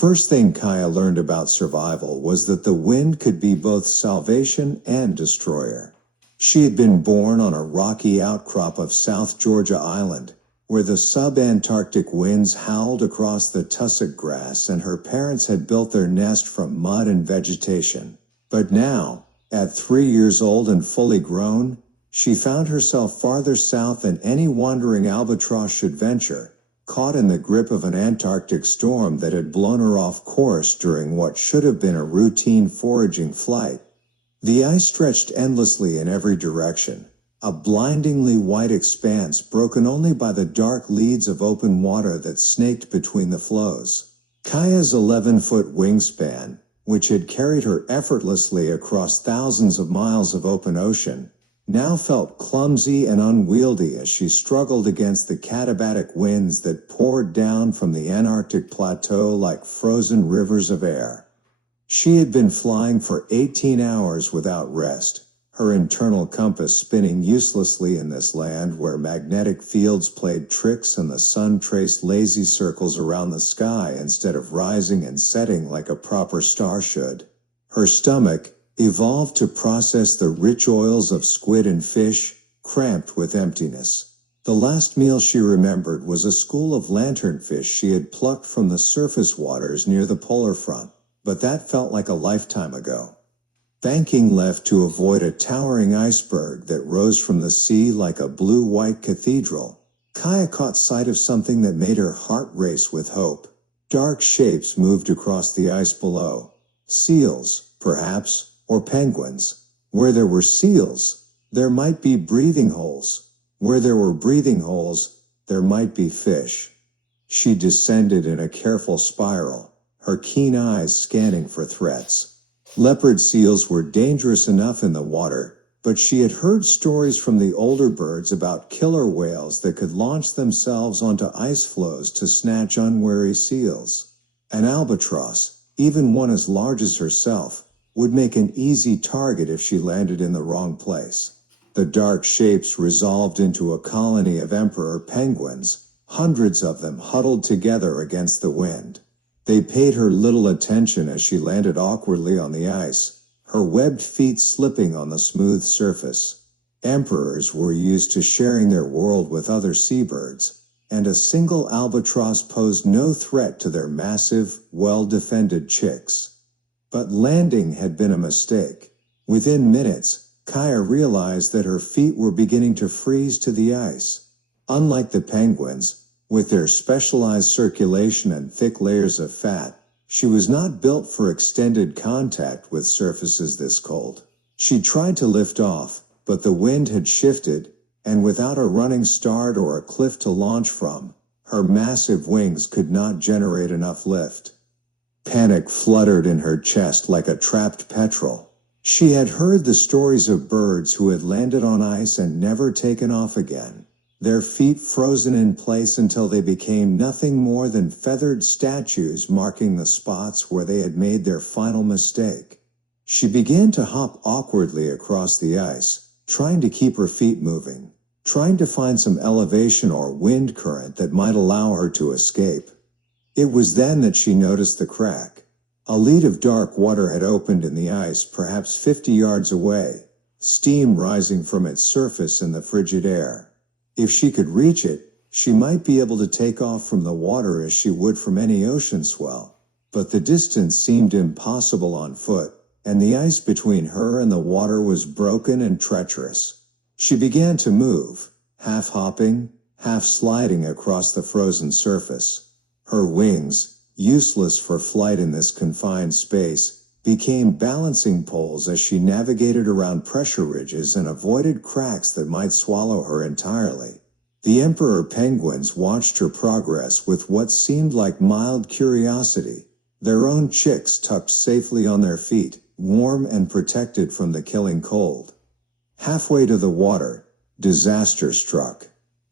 First thing Kaya learned about survival was that the wind could be both salvation and destroyer. She had been born on a rocky outcrop of South Georgia Island, where the sub-Antarctic winds howled across the tussock grass, and her parents had built their nest from mud and vegetation. But now, at 3 years old and fully grown, she found herself farther south than any wandering albatross should venture, caught in the grip of an Antarctic storm that had blown her off course during what should have been a routine foraging flight. The ice stretched endlessly in every direction, a blindingly white expanse broken only by the dark leads of open water that snaked between the floes. Kaya's 11-foot wingspan, which had carried her effortlessly across thousands of miles of open ocean, now felt clumsy and unwieldy as she struggled against the katabatic winds that poured down from the Antarctic plateau like frozen rivers of air. She had been flying for 18 hours without rest, her internal compass spinning uselessly in this land where magnetic fields played tricks and the sun traced lazy circles around the sky instead of rising and setting like a proper star should. Her stomach, evolved to process the rich oils of squid and fish, cramped with emptiness. The last meal she remembered was a school of lanternfish she had plucked from the surface waters near the polar front, but that felt like a lifetime ago. Banking left to avoid a towering iceberg that rose from the sea like a blue-white cathedral, Kaya caught sight of something that made her heart race with hope. Dark shapes moved across the ice below. Seals, perhaps, or penguins. Where there were seals, there might be breathing holes. Where there were breathing holes, there might be fish. She descended in a careful spiral, her keen eyes scanning for threats. Leopard seals were dangerous enough in the water, but she had heard stories from the older birds about killer whales that could launch themselves onto ice floes to snatch unwary seals. An albatross, even one as large as herself, would make an easy target if she landed in the wrong place. The dark shapes resolved into a colony of emperor penguins, hundreds of them huddled together against the wind. They paid her little attention as she landed awkwardly on the ice, her webbed feet slipping on the smooth surface. Emperors were used to sharing their world with other seabirds, and a single albatross posed no threat to their massive, well-defended chicks. But landing had been a mistake. Within minutes, Kaya realized that her feet were beginning to freeze to the ice. Unlike the penguins, with their specialized circulation and thick layers of fat, she was not built for extended contact with surfaces this cold. She tried to lift off, but the wind had shifted, and without a running start or a cliff to launch from, her massive wings could not generate enough lift. Panic fluttered in her chest like a trapped petrel. She had heard the stories of birds who had landed on ice and never taken off again, their feet frozen in place until they became nothing more than feathered statues marking the spots where they had made their final mistake. She began to hop awkwardly across the ice, trying to keep her feet moving, trying to find some elevation or wind current that might allow her to escape. It was then that she noticed the crack. A lead of dark water had opened in the ice perhaps 50 yards away, steam rising from its surface in the frigid air. If she could reach it, she might be able to take off from the water as she would from any ocean swell. But the distance seemed impossible on foot, and the ice between her and the water was broken and treacherous. She began to move, half hopping, half sliding across the frozen surface. Her wings, useless for flight in this confined space, became balancing poles as she navigated around pressure ridges and avoided cracks that might swallow her entirely. The emperor penguins watched her progress with what seemed like mild curiosity, their own chicks tucked safely on their feet, warm and protected from the killing cold. Halfway to the water, disaster struck.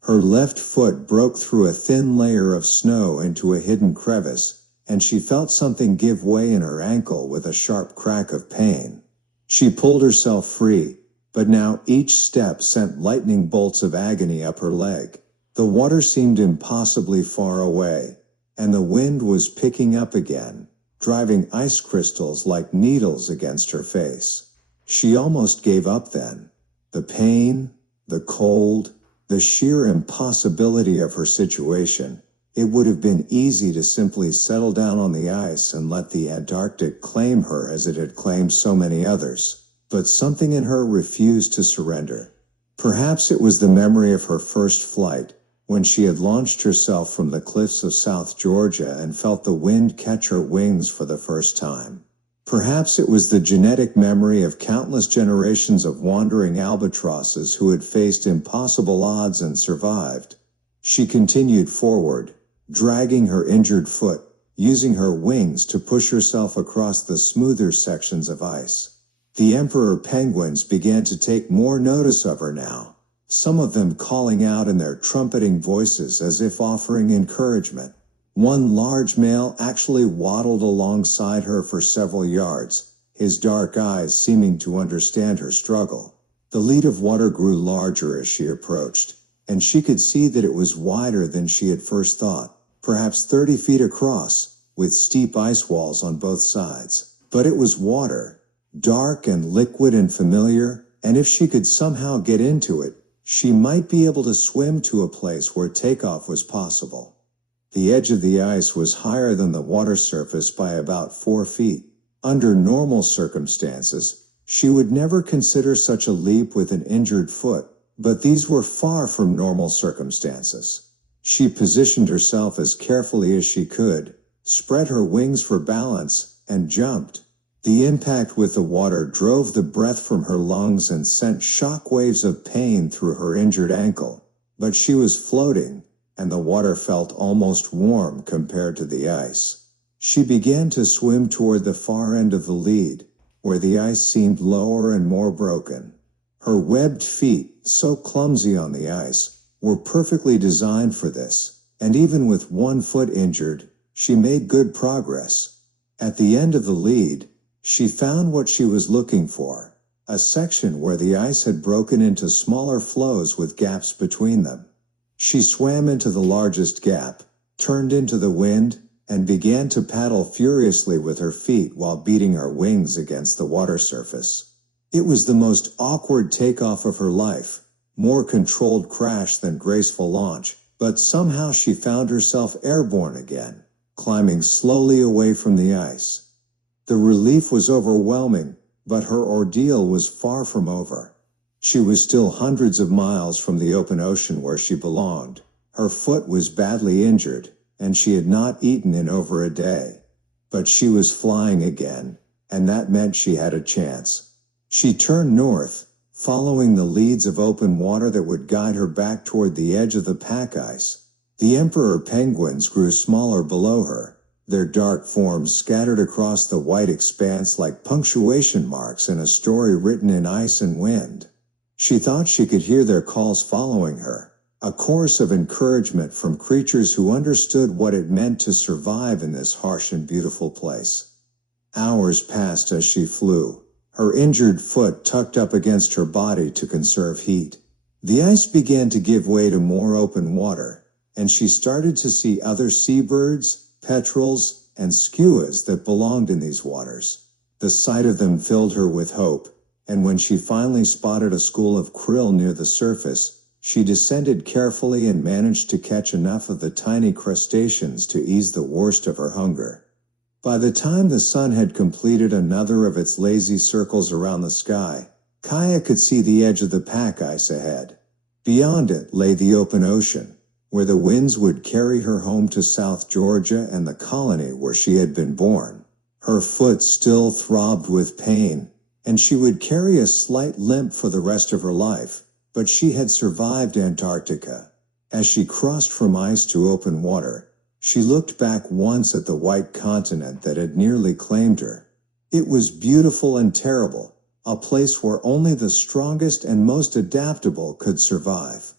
Her left foot broke through a thin layer of snow into a hidden crevice, and she felt something give way in her ankle with a sharp crack of pain. She pulled herself free, but now each step sent lightning bolts of agony up her leg. The water seemed impossibly far away, and the wind was picking up again, driving ice crystals like needles against her face. She almost gave up then. The pain, the cold, the sheer impossibility of her situation. It would have been easy to simply settle down on the ice and let the Antarctic claim her as it had claimed so many others. But something in her refused to surrender. Perhaps it was the memory of her first flight, when she had launched herself from the cliffs of South Georgia and felt the wind catch her wings for the first time. Perhaps it was the genetic memory of countless generations of wandering albatrosses who had faced impossible odds and survived. She continued forward, dragging her injured foot, using her wings to push herself across the smoother sections of ice. The emperor penguins began to take more notice of her now, some of them calling out in their trumpeting voices as if offering encouragement. One large male actually waddled alongside her for several yards, his dark eyes seeming to understand her struggle. The lead of water grew larger as she approached, and she could see that it was wider than she had first thought, perhaps 30 feet across, with steep ice walls on both sides. But it was water, dark and liquid and familiar, and if she could somehow get into it, she might be able to swim to a place where takeoff was possible. The edge of the ice was higher than the water surface by about 4 feet. Under normal circumstances, she would never consider such a leap with an injured foot, but these were far from normal circumstances. She positioned herself as carefully as she could, spread her wings for balance, and jumped. The impact with the water drove the breath from her lungs and sent shock waves of pain through her injured ankle. But she was floating, and the water felt almost warm compared to the ice. She began to swim toward the far end of the lead, where the ice seemed lower and more broken. Her webbed feet, so clumsy on the ice, were perfectly designed for this, and even with one foot injured, she made good progress. At the end of the lead, she found what she was looking for, a section where the ice had broken into smaller floes with gaps between them. She swam into the largest gap, turned into the wind, and began to paddle furiously with her feet while beating her wings against the water surface. It was the most awkward takeoff of her life, more controlled crash than graceful launch, but somehow she found herself airborne again, climbing slowly away from the ice. The relief was overwhelming, but her ordeal was far from over. She was still hundreds of miles from the open ocean where she belonged. Her foot was badly injured, and she had not eaten in over a day. But she was flying again, and that meant she had a chance. She turned north, following the leads of open water that would guide her back toward the edge of the pack ice. The emperor penguins grew smaller below her, their dark forms scattered across the white expanse like punctuation marks in a story written in ice and wind. She thought she could hear their calls following her, a chorus of encouragement from creatures who understood what it meant to survive in this harsh and beautiful place. Hours passed as she flew, her injured foot tucked up against her body to conserve heat. The ice began to give way to more open water, and she started to see other seabirds, petrels, and skuas that belonged in these waters. The sight of them filled her with hope, and when she finally spotted a school of krill near the surface, she descended carefully and managed to catch enough of the tiny crustaceans to ease the worst of her hunger. By the time the sun had completed another of its lazy circles around the sky, Kaya could see the edge of the pack ice ahead. Beyond it lay the open ocean, where the winds would carry her home to South Georgia and the colony where she had been born. Her foot still throbbed with pain, and she would carry a slight limp for the rest of her life, but she had survived Antarctica. As she crossed from ice to open water, she looked back once at the white continent that had nearly claimed her. It was beautiful and terrible, a place where only the strongest and most adaptable could survive.